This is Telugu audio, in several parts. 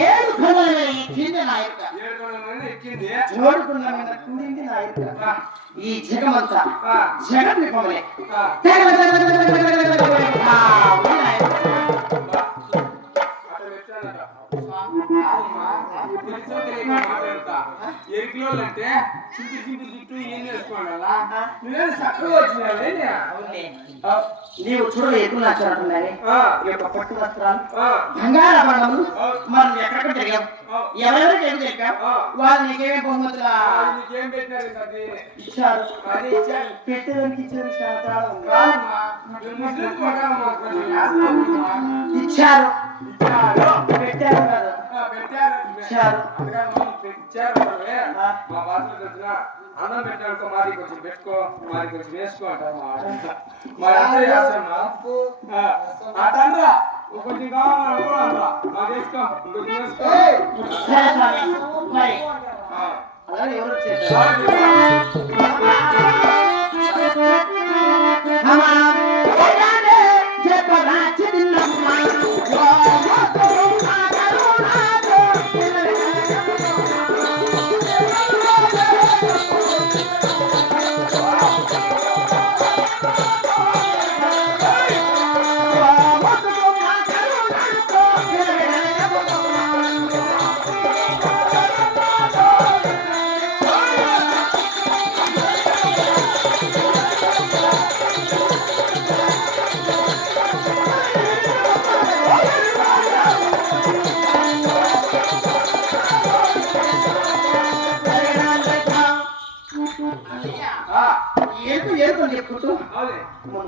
ఏడు కళల ఈ కింది నా యొక్క ఏడు కొండల మీద ఎక్కింది కుండింది నా యొక్క ఈ జగమంతా జగన్ నిపమలే ఆ. అట్లా పెట్టానట. తెలియక మాట్లాడతా. అంటే చుట్టూ ఏం చేసుకోవాలా నువ్వేం చక్కగా వచ్చినావే నీవు చూడలే ఎక్కువ నచ్చారంటున్నారే ఈ యొక్క పట్టు వస్త్రాలు ఆ, బంగారపడము మనం ఎక్కడికి తిరిగాం ఎవరెవరికి ఏం తెలియక వాళ్ళు నీకేమే బహుమతులు నీకేం పెట్టినారు ఇచ్చారు అది ఇచ్చారు. పెట్టేదానికి ఇచ్చారు ఇచ్చారు ఇచ్చారు. పెట్టారు కదా మా భాషలో వచ్చిన అన్నం పెట్టానుకో మాది కొంచెం పెట్టుకో మాది కొంచెం వేసుకో అంటారు మా. మా అందరూ చేస్తామా అటండ్రా కొంచెం కావాలనుకో అనరా మాది వేసుకో ఇంకొంచెం వేసుకో. ఎవరు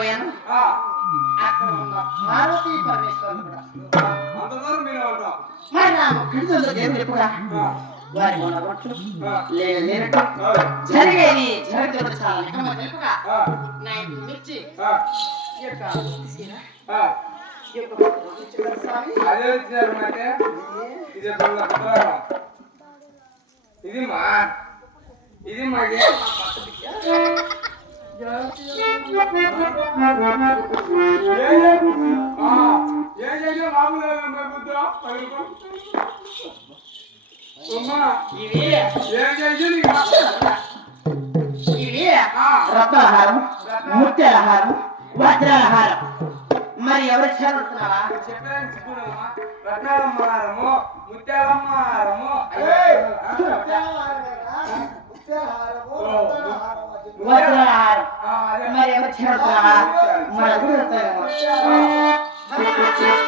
పోయాను? అక్కడ ఉన్న పార్వతీ పరమేశ్వరులు కూడా. మీరే నా కృతులతో దేవుడు వారి లేనట్టు చాలా తెలుపుగా నా మిర్చి ఈ యొక్క. ఈ యొక్క స్వామి. అదే అంటే ఇదే కుట్రాలు. ఇది మా. ఇది మా ఇవి ఏం చేసినా నీకు మామూలుగా. మరి ఎవరు చదువుతున్నావా హారము, ముత్యాలమ్మ హారము, అయ్యో, ఆ, ఓ, వజ్రాల హారం ఆ, అదే. మరి ఎవరు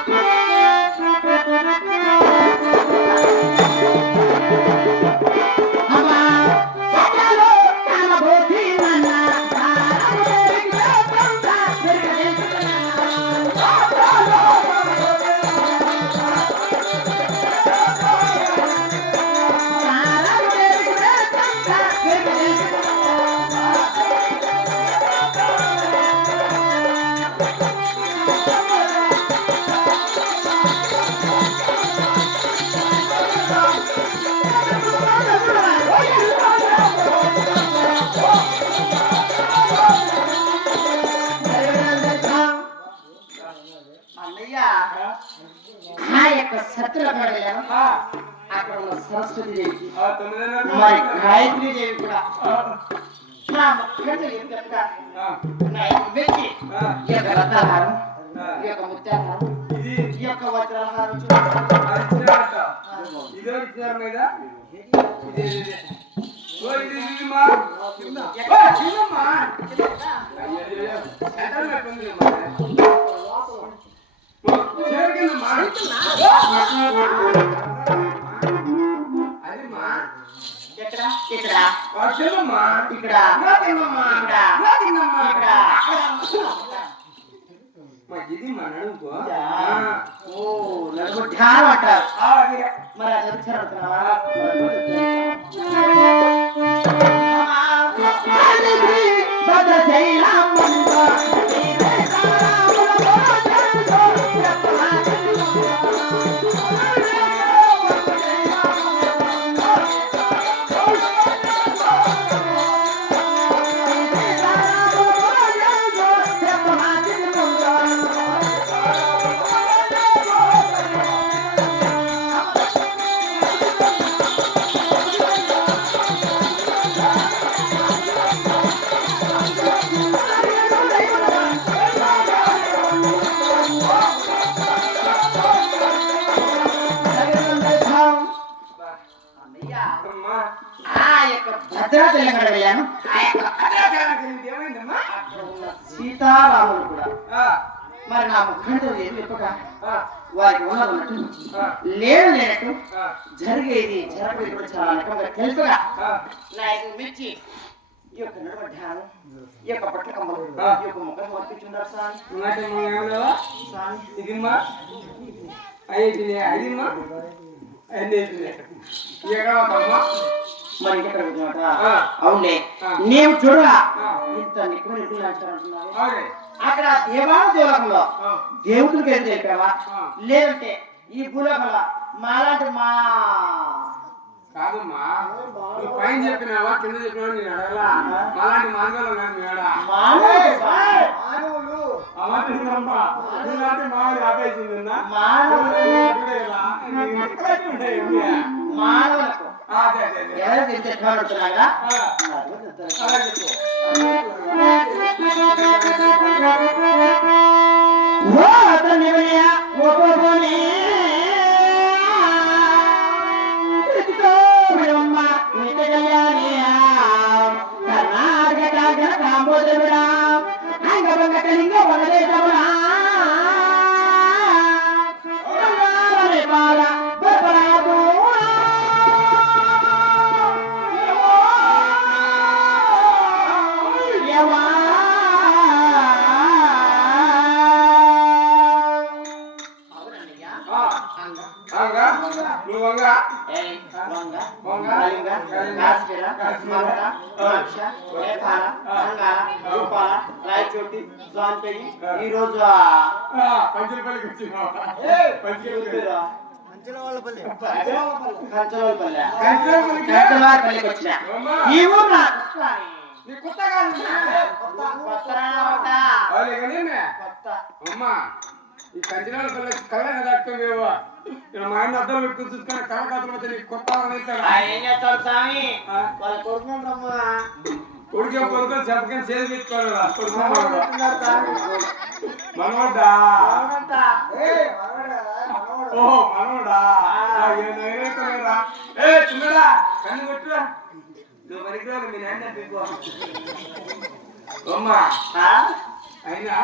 సరస్వతి దేవికి. ఆ తొమ్మిదిన్నర మరి గాయత్రి దేవి కూడా. నా ముఖ్యంగా ఏం చెప్తా? నా ఆ. ఈ యొక్క రత్నాహారం. ఈ యొక్క ముత్యాహారం ఇది ఈ యొక్క వజ్రాహారం. ఇదో ఇచ్చినారు మీద? ఎక్కడ? ఇది మా ఓ నలుగురు ధ్యానం అంటారు మరి అది వచ్చారు భద్రాచలం కూడా వెళ్ళాను సీతారాములు కూడా. మరి నా ముఖంతో ఏం చెప్పక? వారికి ఉన్నది ఉన్నట్టు ఆ, లేడు లేనట్టు జరిగేది జరగేది కూడా చాలా రకంగా తెలుసుగా. నాకు మించి ఈ యొక్క నడుమ ధ్యానం ఈ యొక్క పట్ల కమ్మలు. ఈ యొక్క ముఖం వర్తించున్నారు? స్వామి. ఇదిమ్మా. అయ్యింది అదిమ్మా ఎగవతమ్మా మరి. అవునులే. ఆ. నీవు చూడరా. ఇంత అంటున్నావు అవునే. అక్కడ దేవాల దేవకంలో. దేవుడికి తెలిపావా ఆ. లేదంటే ఈ భూలోకంలో మాలాంటి మా కాదమ్మా. నువ్వు పైన చెప్పినావా కింద చెప్పినావా నేను అడగలా. మాలాంటి మార్గాలు కానీ మేడా. అమ్మా నువ్వంటే మామిడి ఆపేసిందా మానవులకు అదే అదే ఆ, బంగాళ, ఆ, భూపాల, రాయచోటి, ఆ. ఈ రోజు పంచులపల్లికి వచ్చినావా పంచులపల్లి కంచలవారిపల్లి కంచలపల్లికి? కంచలవారిపల్లికి వచ్చిన. ఈ ఊరు కొత్తగా? కొత్త మే. కొత్త. అమ్మా ఈ కంచనాల పిల్ల కళ్ళ దాటుకోవేవో ఇక్కడ మా ఆయన అద్దం పెట్టుకుని చూసుకొని కళ్ళ కాకపోతే నీకు కొత్త ఏం చేస్తాడు స్వామి? వాళ్ళ కొడుకుని రమ్మా? కొడుకే చెప్పకని చేసి పెట్టుకోవాలా. మనోడా. ఓ మనోడా ఆ, ఏ నైవేద్యమేరా? ఏ చిన్నడా కన్ను కొట్టురా. నువ్వు పనికిరావు మీ నాన్న అమ్మా? అయినా?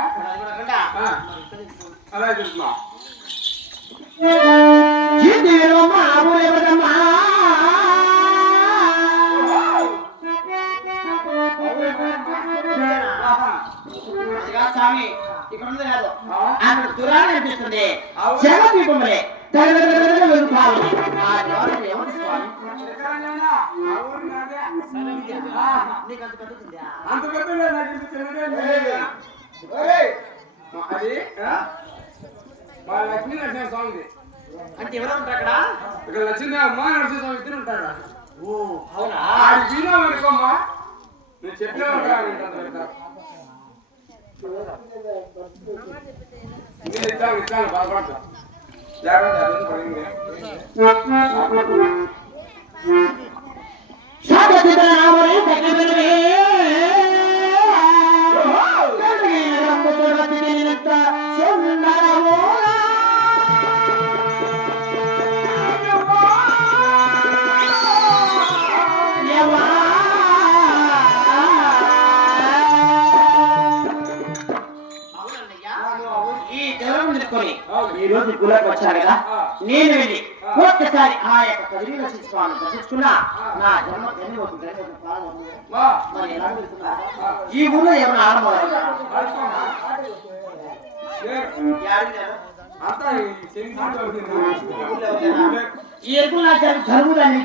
అలా స్వామి ఇక్కడ ఉంది కాదు. అక్కడ దూరాన్ని అనిపిస్తుంది జగదీపములే నీకు అంత పెద్ద నాకు. అది మా లక్ష్మీ నరసింహ స్వామిది. అంటే ఎవరు ఇక్కడ లక్ష్మీ అమ్మ స్వామి ఇద్దరు ఉంటారు ఓ అవునా? ఆడి వీణం అనుకోమ్మా నేను చెప్పినా మీరు ఇచ్చాను ఇచ్చాను బాధపడతా జాగ్రత్త పడింది. ఈ రోజు వచ్చాను కదా. నేను వెళ్ళి. ఒక్కసారి ఆ యొక్క కదిరి రచించుకోవాలి నా జన్మ ధన్యమవుతుంది మరి ఎలా? ఈ ఊళ్ళో ఏమైనా అంతా ఈ ఎరుకులు నా ధర్ముదాన్ని